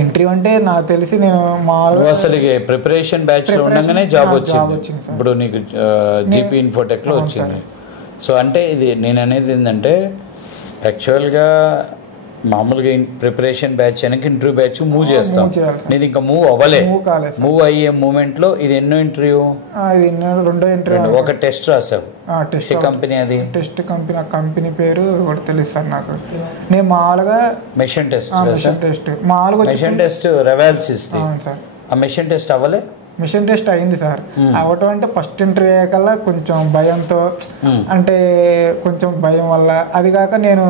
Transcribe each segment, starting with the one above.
Interview అంటే నాకు తెలిసి నేను అసలు ప్రిపరేషన్ బ్యాచ్ లో ఉండగానే జాబ్ వచ్చింది. ఇప్పుడు నీకు జీపీ ఇన్ఫోటెక్ లో వచ్చింది. సో అంటే ఇది నేను అనేది ఏంటంటే యాక్చువల్గా మామూలుగా ప్రిపరేషన్ బ్యాచ్ వెనక ఇంటర్వ్యూ బ్యాచ్ మూవ్ చేస్తాం. నీది ఇంకా మూవ్ అవ్వలే. మూవ్ అయ్యే మూమెంట్ లో ఇది ఎన్నో ఇంటర్వ్యూ? రెండో ఇంటర్వ్యూ. ఒక టెస్ట్ రాసావు. ఏ కంపెనీ అది? Test company. ఆ కంపెనీ పేరు ఒకటి తెలుస్తాను నాకు. నేను మామూలుగా మెషిన్ టెస్ట్. మామూలుగా మెషిన్ టెస్ట్ రెవాల్స్ ఇస్తే ఆ మెషిన్ టెస్ట్ అవ్వలే. మిషన్ టెస్ట్ అయింది సార్. అవటం అంటే ఫస్ట్ ఇంటర్వ్యూ అయ్యాకల్లా కొంచెం భయంతో, అంటే కొంచెం భయం వల్ల, అది కాక నేను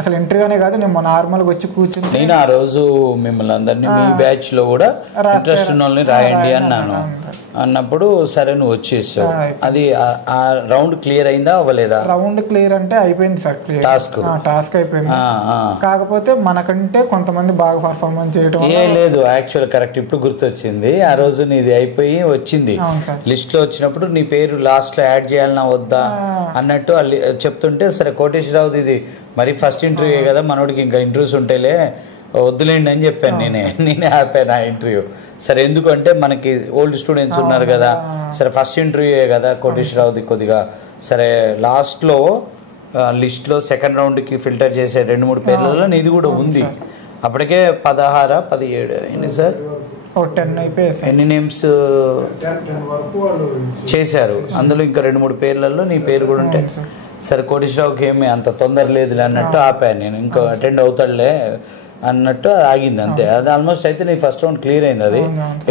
అసలు ఇంటర్వ్యూనే కాదు, నేను నార్మల్గా వచ్చి కూర్చుని నేను ఆ రోజు మిమ్మల్ని అందరినీ మీ బ్యాచ్ లో కూడా ఇంట్రెస్ట్ ఉన్న వాళ్ళని రాయండి అన్నాను. అన్నప్పుడు సరే నువ్వు వచ్చేసావు. అది ఆ రౌండ్ క్లియర్ అయిందా అవ్వలేదా? రౌండ్ క్లియర్ అంటే అయిపోయింది సార్. క్లియర్ టాస్క్ అయిపోయింది. కాకపోతే మనకంటే కొంతమంది బాగా పర్ఫార్మెన్స్ చేయడం లేదు. యాక్చువల్ కరెక్ట్ ఇప్పుడు గుర్తొచ్చింది. ఆ రోజు నీది అయిపోయి వచ్చింది లిస్ట్ లో వచ్చినప్పుడు నీ పేరు లాస్ట్ లో యాడ్ చేయాలన్నా వద్దా అన్నట్టు చెప్తుంటే సరే కోటేశ్వరరావు ఇది మరి ఫస్ట్ ఇంటర్వ్యూ కదా మనోడికి ఇంకా ఇంటర్వ్యూస్ ఉంటాయిలే వద్దులేండి అని చెప్పాను. నేనే ఆపాను ఆ ఇంటర్వ్యూ. సరే ఎందుకంటే మనకి ఓల్డ్ స్టూడెంట్స్ ఉన్నారు కదా, సరే ఫస్ట్ ఇంటర్వ్యూయే కదా కోటేశ్వరరావుది కొద్దిగా సరే లాస్ట్లో లిస్ట్లో సెకండ్ రౌండ్కి ఫిల్టర్ చేసే 2-3 పేర్లలో నీది కూడా ఉంది. అప్పటికే 16-17 అయింది సార్. 10 అయిపోయాయి. ఎన్ని నేమ్స్ చేశారు? అందులో ఇంకా 2-3 పేర్లలో నీ పేరు కూడా ఉంటే సరే కోటేశ్వరరావుకి ఏమి అంత తొందర లేదు అన్నట్టు ఆపాను నేను. ఇంకా అటెండ్ అవుతాడులే అన్నట్టు ఆగింది అంతే. అది ఆల్మోస్ట్ అయితే నీ ఫస్ట్ రౌండ్ క్లియర్ అయింది. అది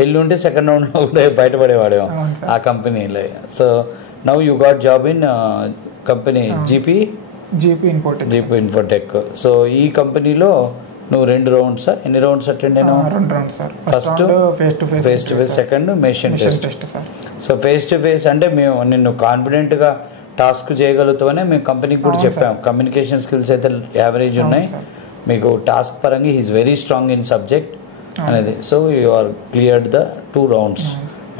ఎల్లుంటే సెకండ్ రౌండ్లో కూడా బయటపడేవాడేమో ఆ కంపెనీలో. So now you got job in company GP Infotech. So ఈ కంపెనీలో నువ్వు 2 రౌండ్స్ ఎన్ని రౌండ్స్ అటెండ్ అయినావు? 2 rounds sir. First face to face, second machine test. So face to face అంటే మేము నిన్ను కాన్ఫిడెంట్గా టాస్క్ చేయగలుగుతామని మేము కంపెనీకి కూడా చెప్పాము. కమ్యూనికేషన్ స్కిల్స్ అయితే యావరేజ్ ఉన్నాయి మీకు. టాస్క్ పరంగా he is very strong in subject అనేది. So you are cleared the 2 rounds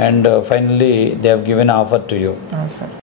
and finally they have given offer to you.